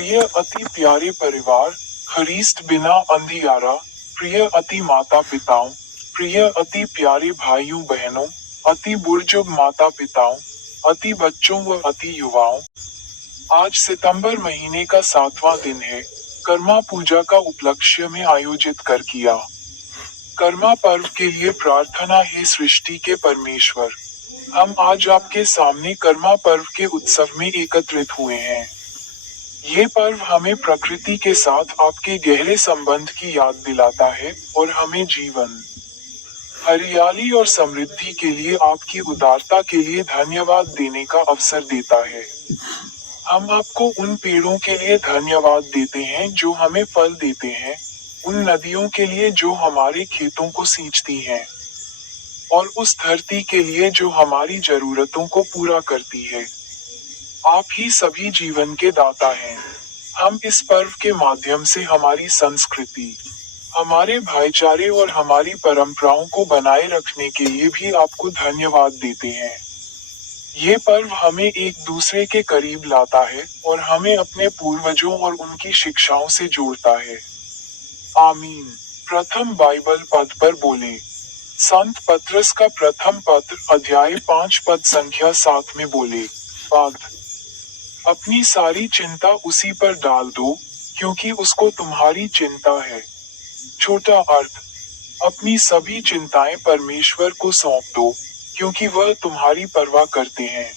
प्रिय अति प्यारे परिवार, ख्रीस्ट बिना अंधियारा, प्रिय अति माता पिताओं, प्रिय अति प्यारे भाइयों बहनों, अति बुजुर्ग माता पिताओं, अति बच्चों व अति युवाओं। आज सितंबर महीने का 7वां दिन है। कर्मा पूजा का उपलक्ष्य में आयोजित कर किया। कर्मा पर्व के लिए प्रार्थना है सृष्टि के परमेश्वर। हम आज आपके सामने कर्मा पर्व के उत्सव में एकत्रित हुए हैं। ये पर्व हमें प्रकृति के साथ आपके गहरे संबंध की याद दिलाता है और हमें जीवन, हरियाली और समृद्धि के लिए आपकी उदारता के लिए धन्यवाद देने का अवसर देता है। हम आपको उन पेड़ों के लिए धन्यवाद देते हैं जो हमें फल देते हैं, उन नदियों के लिए जो हमारे खेतों को सींचती हैं, और उस धरती के लिए जो हमारी जरूरतों को पूरा करती है। आप ही सभी जीवन के दाता हैं। हम इस पर्व के माध्यम से हमारी संस्कृति, हमारे भाईचारे और हमारी परंपराओं को बनाए रखने के लिए भी आपको धन्यवाद देते हैं। ये पर्व हमें एक दूसरे के करीब लाता है और हमें अपने पूर्वजों और उनकी शिक्षाओं से जोड़ता है। आमीन। प्रथम बाइबल पद पर बोले। संत पत्रस का प्रथम पत्र अध्याय 5 पद संख्या 7 में बोले, पद, अपनी सारी चिंता उसी पर डाल दो, क्योंकि उसको तुम्हारी चिंता है। छोटा अर्थ, अपनी सभी चिंताएं परमेश्वर को सौंप दो, क्योंकि वह तुम्हारी परवाह करते हैं।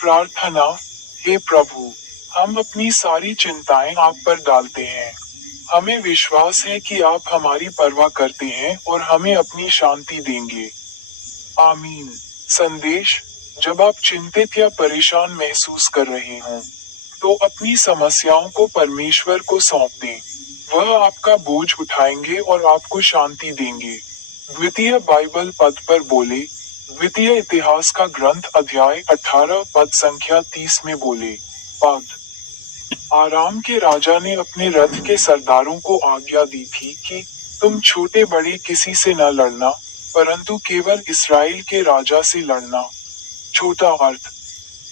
प्रार्थना, हे प्रभु, हम अपनी सारी चिंताएं आप पर डालते हैं। हमें विश्वास है कि आप हमारी परवाह करते हैं और हमें अपनी शांति देंगे। आमीन। संदेश, जब आप चिंतित या परेशान महसूस कर रहे हों, तो अपनी समस्याओं को परमेश्वर को सौंप दें। वह आपका बोझ उठाएंगे और आपको शांति देंगे। द्वितीय बाइबल पद पर बोले। द्वितीय इतिहास का ग्रंथ अध्याय 18 पद संख्या 30 में बोले, पद, आराम के राजा ने अपने रथ के सरदारों को आज्ञा दी थी कि तुम छोटे बड़े किसी से न लड़ना, परंतु केवल इस्राएल के राजा से लड़ना। छोटा अर्थ,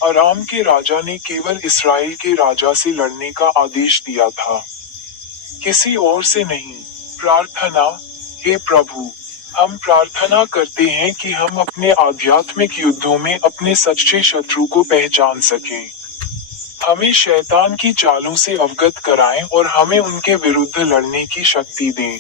आराम के राजा ने केवल इस्राएल के राजा से लड़ने का आदेश दिया था, किसी और से नहीं। प्रार्थना, हे प्रभु, हम प्रार्थना करते हैं कि हम अपने आध्यात्मिक युद्धों में अपने सच्चे शत्रु को पहचान सकें। हमें शैतान की चालों से अवगत कराएं और हमें उनके विरुद्ध लड़ने की शक्ति दें।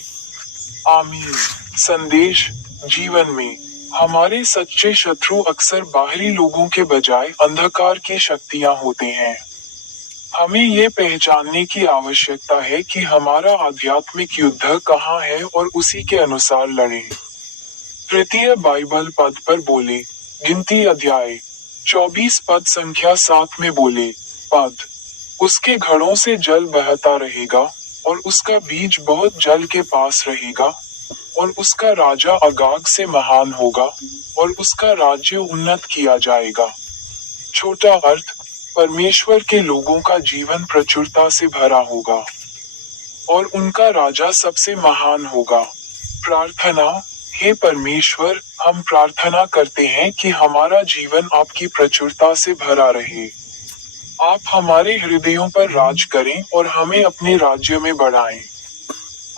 आमीन। संदेश, जीवन में हमारे सच्चे शत्रु अक्सर बाहरी लोगों के बजाय अंधकार की शक्तियां होते हैं। हमें ये पहचानने की आवश्यकता है कि हमारा आध्यात्मिक युद्ध कहाँ है और उसी के अनुसार लड़ें। तृतीय बाइबल पद पर बोले। गिनती अध्याय 24 पद संख्या 7 में बोले, पद, उसके घड़ों से जल बहता रहेगा और उसका बीज बहुत जल के पास रहेगा, और उसका राजा अगाग से महान होगा और उसका राज्य उन्नत किया जाएगा। छोटा अर्थ, परमेश्वर के लोगों का जीवन प्रचुरता से भरा होगा और उनका राजा सबसे महान होगा। प्रार्थना, हे परमेश्वर, हम प्रार्थना करते हैं कि हमारा जीवन आपकी प्रचुरता से भरा रहे। आप हमारे हृदयों पर राज करें और हमें अपने राज्य में बढ़ाएं।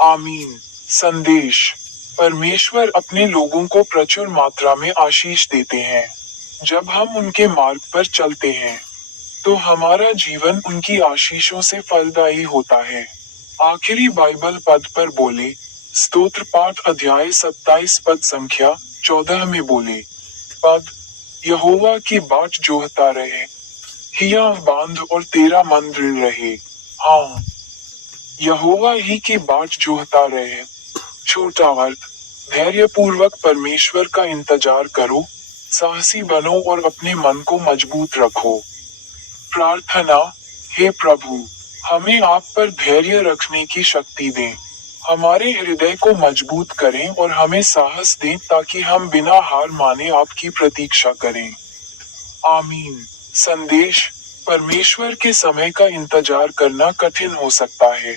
आमीन। संदेश, परमेश्वर अपने लोगों को प्रचुर मात्रा में आशीष देते हैं। जब हम उनके मार्ग पर चलते हैं, तो हमारा जीवन उनकी आशीषों से फलदायी होता है। आखिरी बाइबल पद पर बोले। स्तोत्र पाठ अध्याय 27 पद संख्या 14 में बोले, पद, यहोवा की बाट जोहता रहे, हिया बांध और तेरा मन दृढ़ रहे। हाँ, यहोवा ही की बाट जोहता रहे। छोटा अर्थ, धैर्य पूर्वक परमेश्वर का इंतजार करो, साहसी बनो और अपने मन को मजबूत रखो। प्रार्थना, हे प्रभु, हमें आप पर धैर्य रखने की शक्ति दें। हमारे हृदय को मजबूत करें और हमें साहस दें ताकि हम बिना हार माने आपकी प्रतीक्षा करें। आमीन। संदेश, परमेश्वर के समय का इंतजार करना कठिन हो सकता है,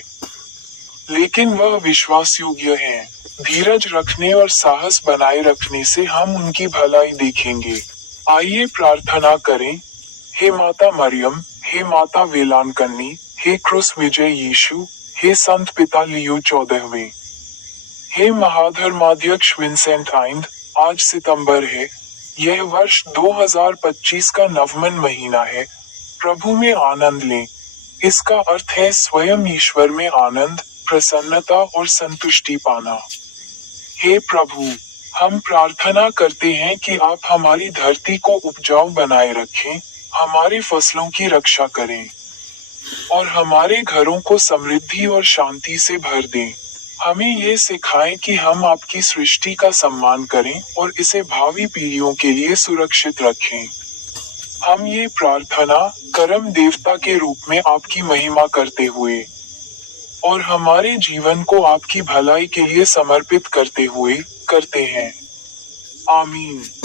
लेकिन वह विश्वास योग्य है। धीरज रखने और साहस बनाए रखने से हम उनकी भलाई देखेंगे। आइए प्रार्थना करें। हे माता मरियम, हे माता वेलानकन्नी, हे क्रूस विजय यीशु, हे संत पिता लियो 14वें, हे महाधर्माध्यक्ष विंसेंट आइंद, आज सितंबर है। यह वर्ष 2025 का नवमन महीना है। प्रभु में आनंद लें। इसका अर्थ है स्वयं ईश्वर में आनंद, प्रसन्नता और संतुष्टि पाना। हे प्रभु, हम प्रार्थना करते हैं कि आप हमारी धरती को उपजाऊ बनाए रखें, हमारे फसलों की रक्षा करें और हमारे घरों को समृद्धि और शांति से भर दें। हमें ये सिखाएं कि हम आपकी सृष्टि का सम्मान करें और इसे भावी पीढ़ियों के लिए सुरक्षित रखें। हम ये प्रार्थना कर्म देवता के रूप में आपकी महिमा करते हुए और हमारे जीवन को आपकी भलाई के लिए समर्पित करते हुए करते हैं। आमीन।